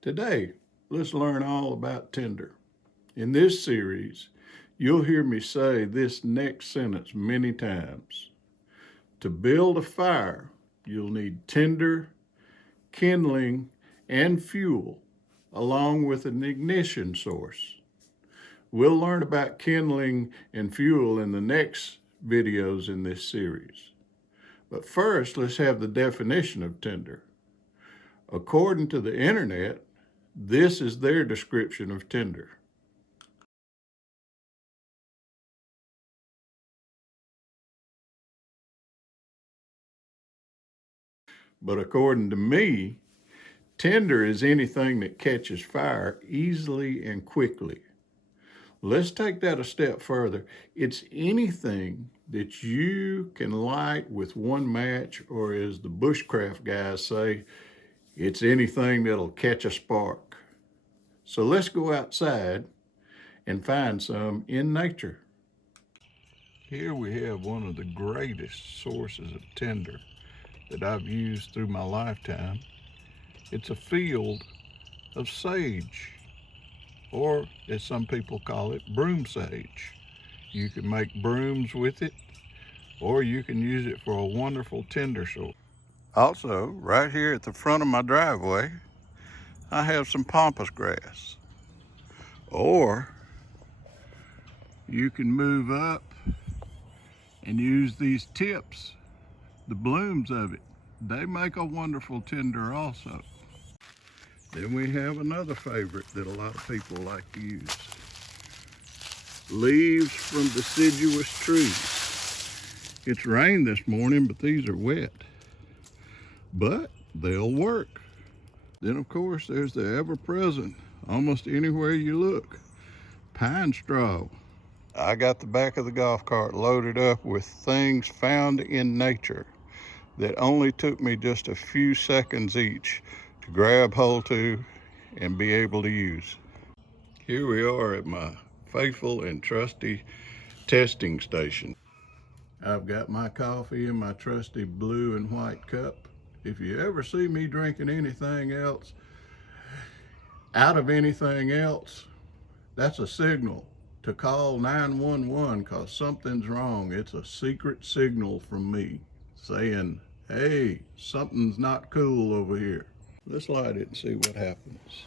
Today, let's learn all about Tinder. In this series, you'll hear me say this next sentence many times. To build a fire, you'll need tinder, kindling, and fuel, along with an ignition source. We'll learn about kindling and fuel in the next videos in this series. But first, let's have the definition of Tinder. According to the internet, this is their description of Tinder. But according to me, Tinder is anything that catches fire easily and quickly. Let's take that a step further. It's anything that you can light with one match, or as the bushcraft guys say, it's anything that'll catch a spark. So let's go outside and find some in nature. Here we have one of the greatest sources of tinder that I've used through my lifetime. It's a field of sage, or as some people call it, broom sage. You can make brooms with it, or you can use it for a wonderful tinder source. Also, right here at the front of my driveway, I have some pampas grass. Or you can move up and use these tips, the blooms of it. They make a wonderful tinder also. Then we have another favorite that a lot of people like to use. Leaves from deciduous trees. It's rained this morning, but these are wet. But they'll work. Then of course there's the ever-present, almost anywhere you look, pine straw. I got the back of the golf cart loaded up with things found in nature that only took me just a few seconds each to grab hold to and be able to use. Here we are at my faithful and trusty testing station. I've got my coffee in my trusty blue and white cup. If you ever see me drinking anything else, out of anything else, that's a signal to call 911 because something's wrong. It's a secret signal from me saying, hey, something's not cool over here. Let's light it and see what happens.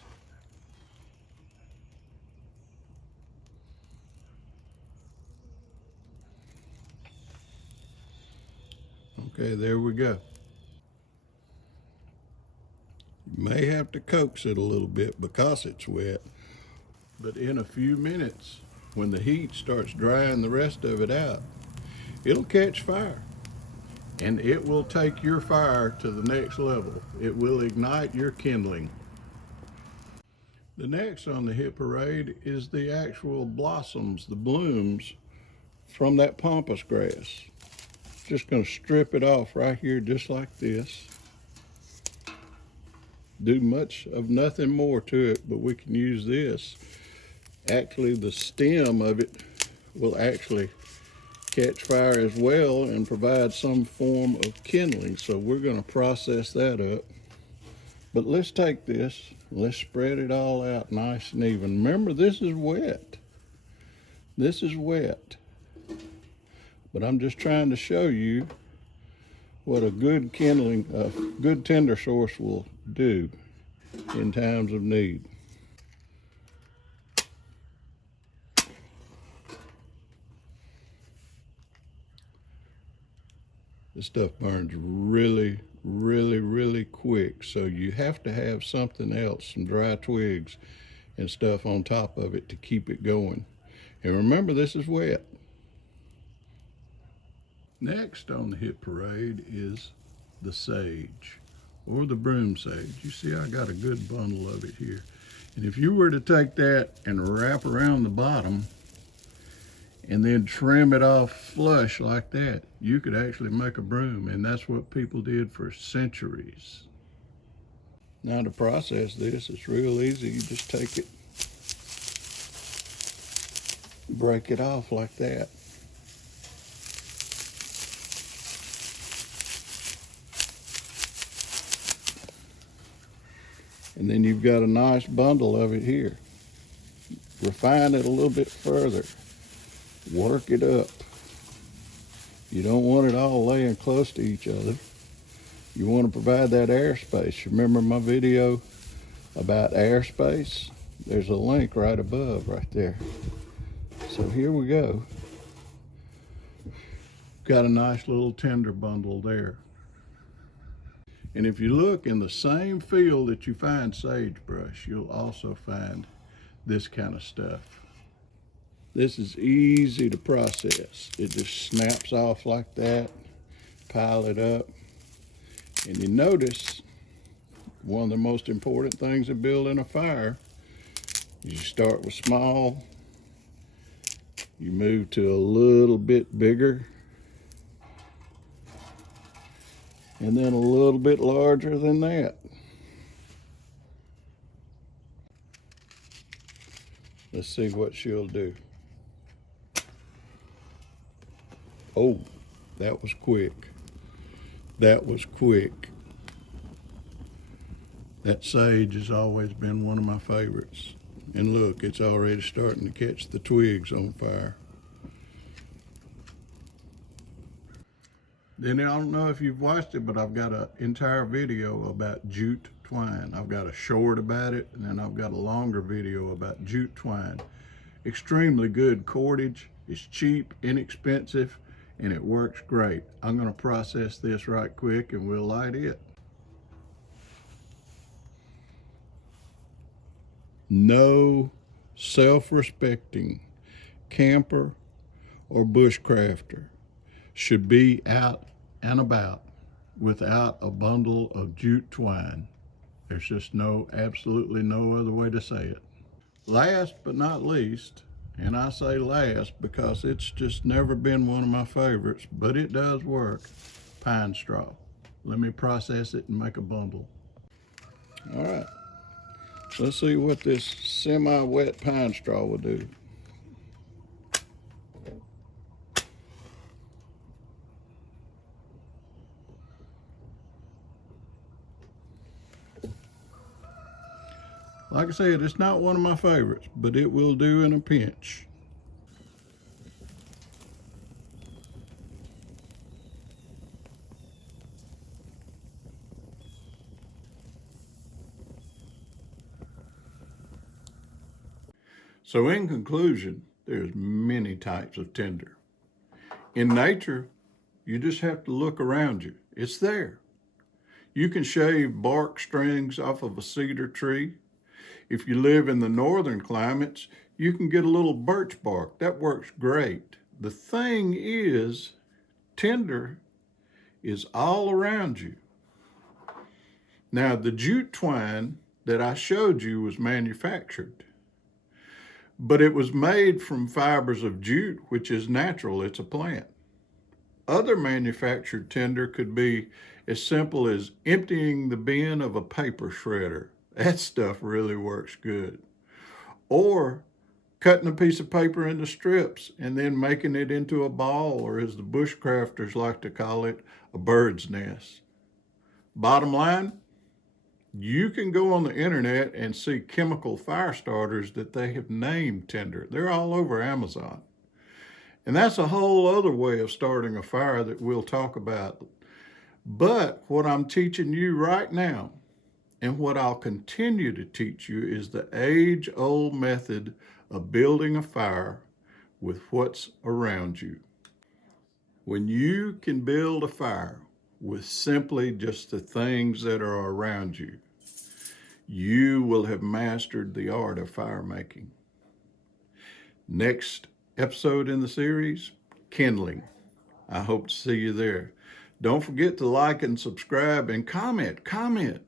Okay, there we go. You may have to coax it a little bit because it's wet, but in a few minutes, when the heat starts drying the rest of it out, it'll catch fire. And it will take your fire to the next level. It will ignite your kindling. The next on the hit parade is the actual blossoms, the blooms from that pampas grass. Just gonna strip it off right here just like this. Do much of nothing more to it, but we can use this. Actually, the stem of it will actually catch fire as well and provide some form of kindling. So we're gonna process that up. But let's take this, let's spread it all out nice and even. Remember, this is wet. This is wet. But I'm just trying to show you what a good kindling, a good tinder source will do in times of need. This stuff burns really, really quick. So you have to have something else, some dry twigs and stuff on top of it to keep it going. And remember, this is wet. Next on the hit parade is the sage, or the broom sage. You see, I got a good bundle of it here. And if you were to take that and wrap around the bottom and then trim it off flush like that, you could actually make a broom, and that's what people did for centuries. Now to process this, it's real easy. You just take it, break it off like that. And then you've got a nice bundle of it here. Refine it a little bit further. Work it up. You don't want it all laying close to each other. You want to provide that airspace. Remember my video about airspace? There's a link right above, right there. So here we go. Got a nice little Tinder bundle there. And if you look in the same field that you find sagebrush, you'll also find this kind of stuff. This is easy to process. It just snaps off like that. Pile it up. And you notice one of the most important things in building a fire is you start with small, you move to a little bit bigger, and then a little bit larger than that. Let's see what she'll do. Oh, that was quick. That was quick. That sage has always been one of my favorites. And look, it's already starting to catch the twigs on fire. Then I don't know if you've watched it, but I've got an entire video about jute twine. I've got a short about it, and then I've got a longer video about jute twine. Extremely good cordage. It's cheap, inexpensive, and it works great. I'm going to process this right quick and we'll light it. No self-respecting camper or bushcrafter should be out and about without a bundle of jute twine. There's just absolutely no other way to say it. Last but not least, and I say last because it's just never been one of my favorites, but it does work, pine straw. Let me process it and make a bundle. All right, let's see what this semi-wet pine straw will do. Like I said, it's not one of my favorites, but it will do in a pinch. So in conclusion, there's many types of tinder. In nature, you just have to look around you. It's there. You can shave bark strings off of a cedar tree. If you live in the northern climates, you can get a little birch bark. That works great. The thing is, tinder is all around you. Now, the jute twine that I showed you was manufactured, but it was made from fibers of jute, which is natural. It's a plant. Other manufactured tinder could be as simple as emptying the bin of a paper shredder. That stuff really works good. Or cutting a piece of paper into strips and then making it into a ball, or as the bushcrafters like to call it, a bird's nest. Bottom line, you can go on the internet and see chemical fire starters that they have named tinder. They're all over Amazon. And that's a whole other way of starting a fire that we'll talk about. But what I'm teaching you right now, and what I'll continue to teach you, is the age-old method of building a fire with what's around you. When you can build a fire with simply just the things that are around you, you will have mastered the art of fire making. Next episode in the series, kindling. I hope to see you there. Don't forget to like and subscribe and comment.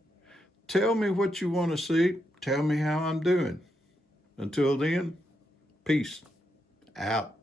Tell me what you want to see. Tell me how I'm doing. Until then, peace out.